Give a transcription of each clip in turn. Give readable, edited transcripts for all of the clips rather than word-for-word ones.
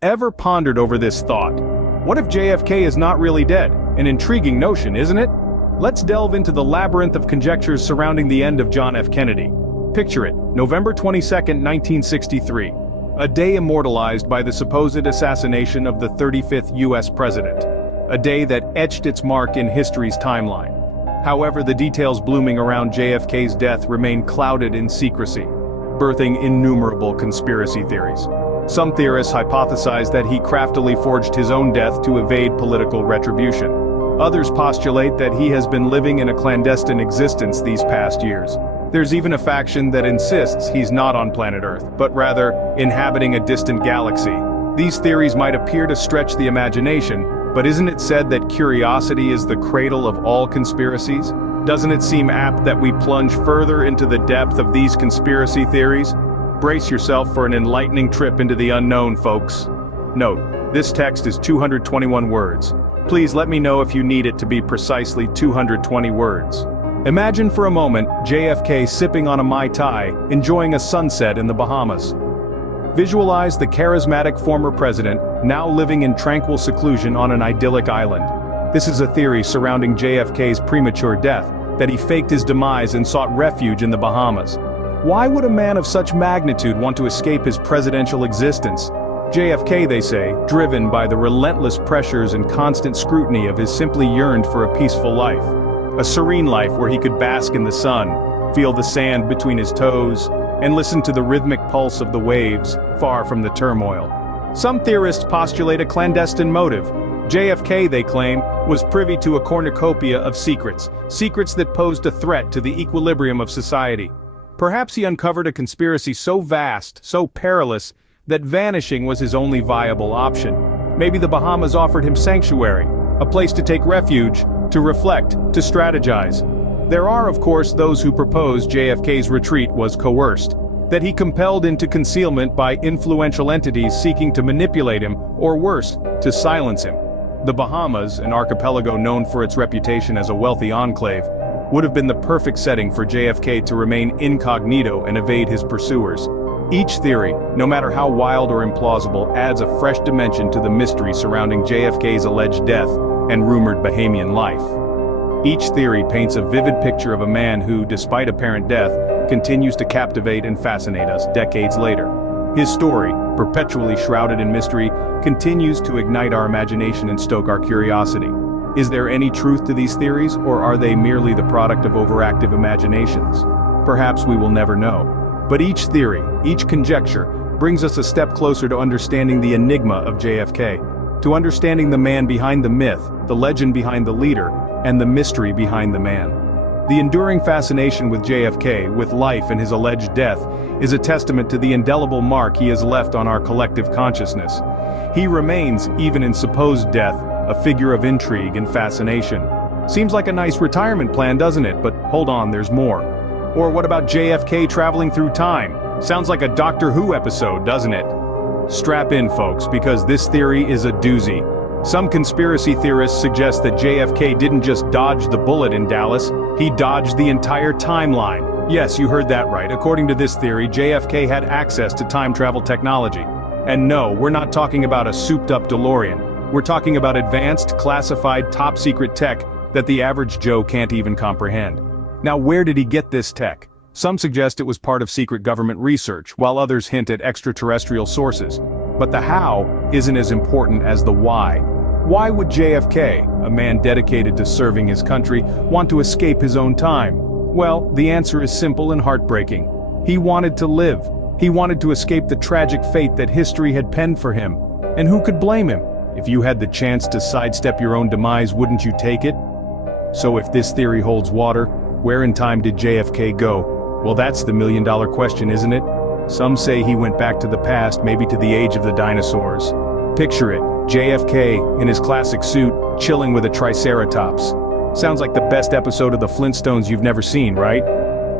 Ever pondered over this thought? What if JFK is not really dead? An intriguing notion, isn't it? Let's delve into the labyrinth of conjectures surrounding the end of John F. Kennedy. Picture it, November 22, 1963. A day immortalized by the supposed assassination of the 35th U.S. president. A day that etched its mark in history's timeline. However, the details blooming around JFK's death remain clouded in secrecy, birthing innumerable conspiracy theories. Some theorists hypothesize that he craftily forged his own death to evade political retribution. Others postulate that he has been living in a clandestine existence these past years. There's even a faction that insists he's not on planet Earth, but rather inhabiting a distant galaxy. These theories might appear to stretch the imagination, but isn't it said that curiosity is the cradle of all conspiracies? Doesn't it seem apt that we plunge further into the depth of these conspiracy theories? Brace yourself for an enlightening trip into the unknown, folks. Note, this text is 221 words. Please let me know if you need it to be precisely 220 words. Imagine for a moment JFK sipping on a Mai Tai, enjoying a sunset in the Bahamas. Visualize the charismatic former president, now living in tranquil seclusion on an idyllic island. This is a theory surrounding JFK's premature death, that he faked his demise and sought refuge in the Bahamas. Why would a man of such magnitude want to escape his presidential existence? JFK, they say, driven by the relentless pressures and constant scrutiny of his simply yearned for a peaceful life. A serene life where he could bask in the sun, feel the sand between his toes, and listen to the rhythmic pulse of the waves, far from the turmoil. Some theorists postulate a clandestine motive. JFK, they claim, was privy to a cornucopia of secrets that posed a threat to the equilibrium of society. Perhaps he uncovered a conspiracy so vast, so perilous, that vanishing was his only viable option. Maybe the Bahamas offered him sanctuary, a place to take refuge, to reflect, to strategize. There are, of course, those who propose JFK's retreat was coerced, that he compelled into concealment by influential entities seeking to manipulate him, or worse, to silence him. The Bahamas, an archipelago known for its reputation as a wealthy enclave, would have been the perfect setting for JFK to remain incognito and evade his pursuers. Each theory, no matter how wild or implausible, adds a fresh dimension to the mystery surrounding JFK's alleged death and rumored Bahamian life. Each theory paints a vivid picture of a man who, despite apparent death, continues to captivate and fascinate us decades later. His story, perpetually shrouded in mystery, continues to ignite our imagination and stoke our curiosity. Is there any truth to these theories, or are they merely the product of overactive imaginations? Perhaps we will never know. But each theory, each conjecture, brings us a step closer to understanding the enigma of JFK, to understanding the man behind the myth, the legend behind the leader, and the mystery behind the man. The enduring fascination with JFK, with life and his alleged death, is a testament to the indelible mark he has left on our collective consciousness. He remains, even in supposed death, a figure of intrigue and fascination. Seems like a nice retirement plan, doesn't it? But hold on, there's more. Or what about JFK traveling through time? Sounds like a Doctor Who episode, doesn't it? Strap in, folks, because this theory is a doozy. Some conspiracy theorists suggest that JFK didn't just dodge the bullet in Dallas, he dodged the entire timeline. Yes, you heard that right. According to this theory, JFK had access to time travel technology. And no, we're not talking about a souped-up DeLorean. We're talking about advanced, classified, top-secret tech that the average Joe can't even comprehend. Now, where did he get this tech? Some suggest it was part of secret government research, while others hint at extraterrestrial sources. But the how isn't as important as the why. Why would JFK, a man dedicated to serving his country, want to escape his own time? Well, the answer is simple and heartbreaking. He wanted to live. He wanted to escape the tragic fate that history had penned for him. And who could blame him? If you had the chance to sidestep your own demise, wouldn't you take it? So if this theory holds water, where in time did JFK go? Well, that's the million-dollar question, isn't it? Some say he went back to the past, maybe to the age of the dinosaurs. Picture it, JFK, in his classic suit, chilling with a triceratops. Sounds like the best episode of the Flintstones you've never seen, right?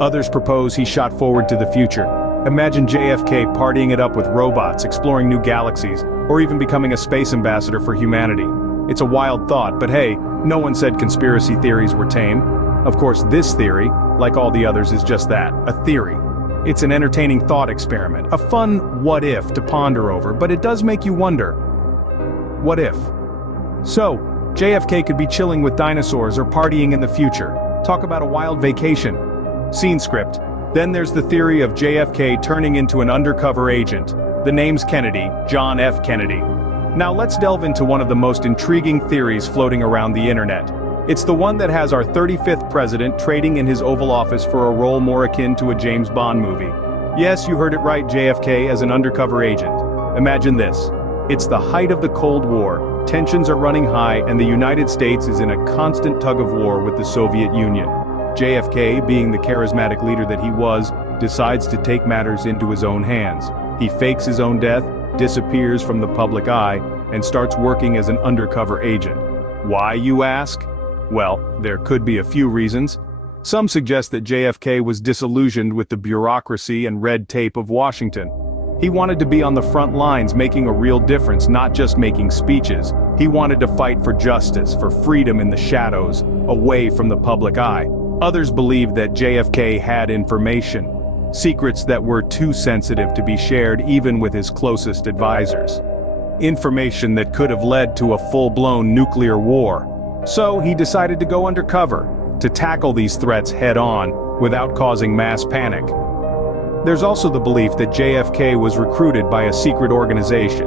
Others propose he shot forward to the future. Imagine JFK partying it up with robots, exploring new galaxies, or even becoming a space ambassador for humanity. It's a wild thought, but hey, no one said conspiracy theories were tame. Of course, this theory, like all the others, is just that, a theory. It's an entertaining thought experiment, a fun what if to ponder over, but it does make you wonder, what if? So, JFK could be chilling with dinosaurs or partying in the future. Talk about a wild vacation. Scene script. Then there's the theory of JFK turning into an undercover agent. The name's Kennedy, John F. Kennedy. Now let's delve into one of the most intriguing theories floating around the internet. It's the one that has our 35th president trading in his Oval Office for a role more akin to a James Bond movie. Yes, you heard it right, JFK as an undercover agent. Imagine this. It's the height of the Cold War, tensions are running high, and the United States is in a constant tug-of-war with the Soviet Union. JFK, being the charismatic leader that he was, decides to take matters into his own hands. He fakes his own death, disappears from the public eye, and starts working as an undercover agent. Why, you ask? Well, there could be a few reasons. Some suggest that JFK was disillusioned with the bureaucracy and red tape of Washington. He wanted to be on the front lines making a real difference, not just making speeches. He wanted to fight for justice, for freedom in the shadows, away from the public eye. Others believed that JFK had information, secrets that were too sensitive to be shared even with his closest advisors. Information that could have led to a full-blown nuclear war. So he decided to go undercover, to tackle these threats head-on, without causing mass panic. There's also the belief that JFK was recruited by a secret organization,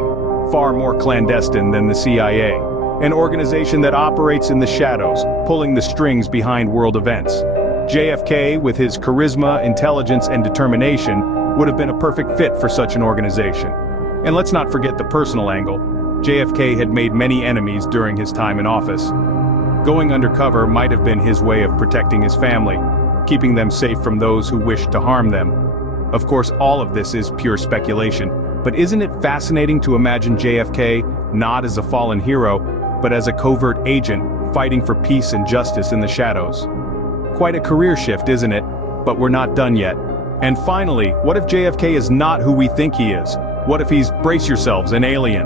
far more clandestine than the CIA, an organization that operates in the shadows, pulling the strings behind world events. JFK, with his charisma, intelligence, and determination, would have been a perfect fit for such an organization. And let's not forget the personal angle. JFK had made many enemies during his time in office. Going undercover might have been his way of protecting his family, keeping them safe from those who wished to harm them. Of course, all of this is pure speculation, but isn't it fascinating to imagine JFK not as a fallen hero, but as a covert agent fighting for peace and justice in the shadows? Quite a career shift, isn't it? But we're not done yet. And finally, what if JFK is not who we think he is? What if he's, brace yourselves, an alien?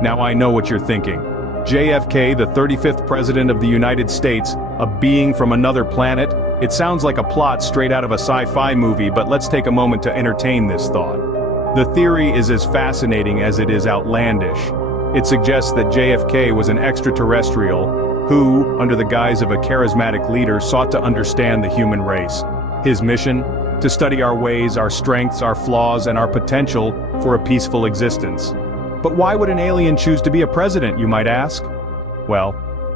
Now I know what you're thinking. JFK, the 35th President of the United States, a being from another planet? It sounds like a plot straight out of a sci-fi movie, but let's take a moment to entertain this thought. The theory is as fascinating as it is outlandish. It suggests that JFK was an extraterrestrial who, under the guise of a charismatic leader, sought to understand the human race. His mission? To study our ways, our strengths, our flaws, and our potential for a peaceful existence. But why would an alien choose to be a president, you might ask? Well,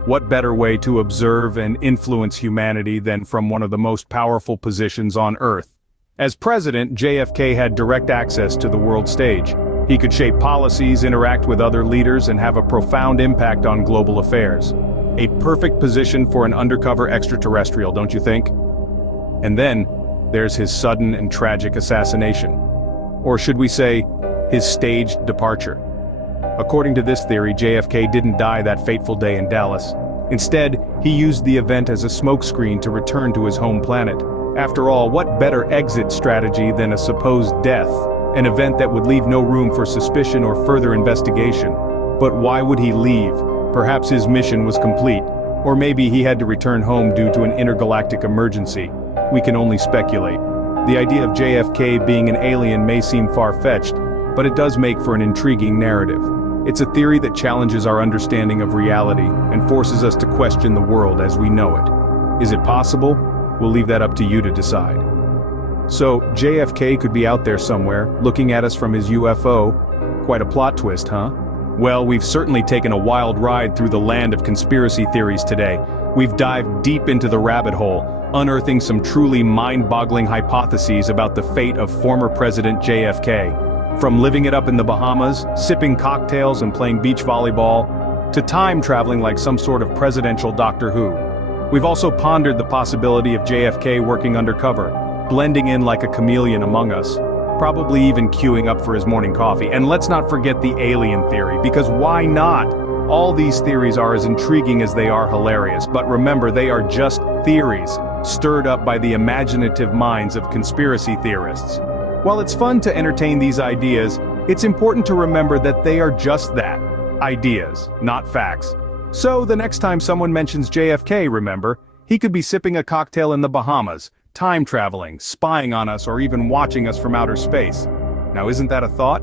what better way to observe and influence humanity than from one of the most powerful positions on Earth? As president, JFK had direct access to the world stage. He could shape policies, interact with other leaders, and have a profound impact on global affairs. A perfect position for an undercover extraterrestrial, don't you think? And then, there's his sudden and tragic assassination. Or should we say, his staged departure. According to this theory, JFK didn't die that fateful day in Dallas. Instead, he used the event as a smokescreen to return to his home planet. After all, what better exit strategy than a supposed death, an event that would leave no room for suspicion or further investigation? But why would he leave? Perhaps his mission was complete, or maybe he had to return home due to an intergalactic emergency. We can only speculate. The idea of JFK being an alien may seem far-fetched, but it does make for an intriguing narrative. It's a theory that challenges our understanding of reality and forces us to question the world as we know it. Is it possible? We'll leave that up to you to decide. So, JFK could be out there somewhere, looking at us from his UFO. Quite a plot twist, huh? Well, we've certainly taken a wild ride through the land of conspiracy theories today. We've dived deep into the rabbit hole, unearthing some truly mind-boggling hypotheses about the fate of former President JFK. From living it up in the Bahamas, sipping cocktails and playing beach volleyball, to time traveling like some sort of presidential Doctor Who. We've also pondered the possibility of JFK working undercover, blending in like a chameleon among us, probably even queuing up for his morning coffee. And let's not forget the alien theory, because why not? All these theories are as intriguing as they are hilarious, but remember, they are just theories, stirred up by the imaginative minds of conspiracy theorists. While it's fun to entertain these ideas, it's important to remember that they are just that, ideas, not facts. So the next time someone mentions JFK, remember, he could be sipping a cocktail in the Bahamas, time traveling, spying on us, or even watching us from outer space. Now isn't that a thought?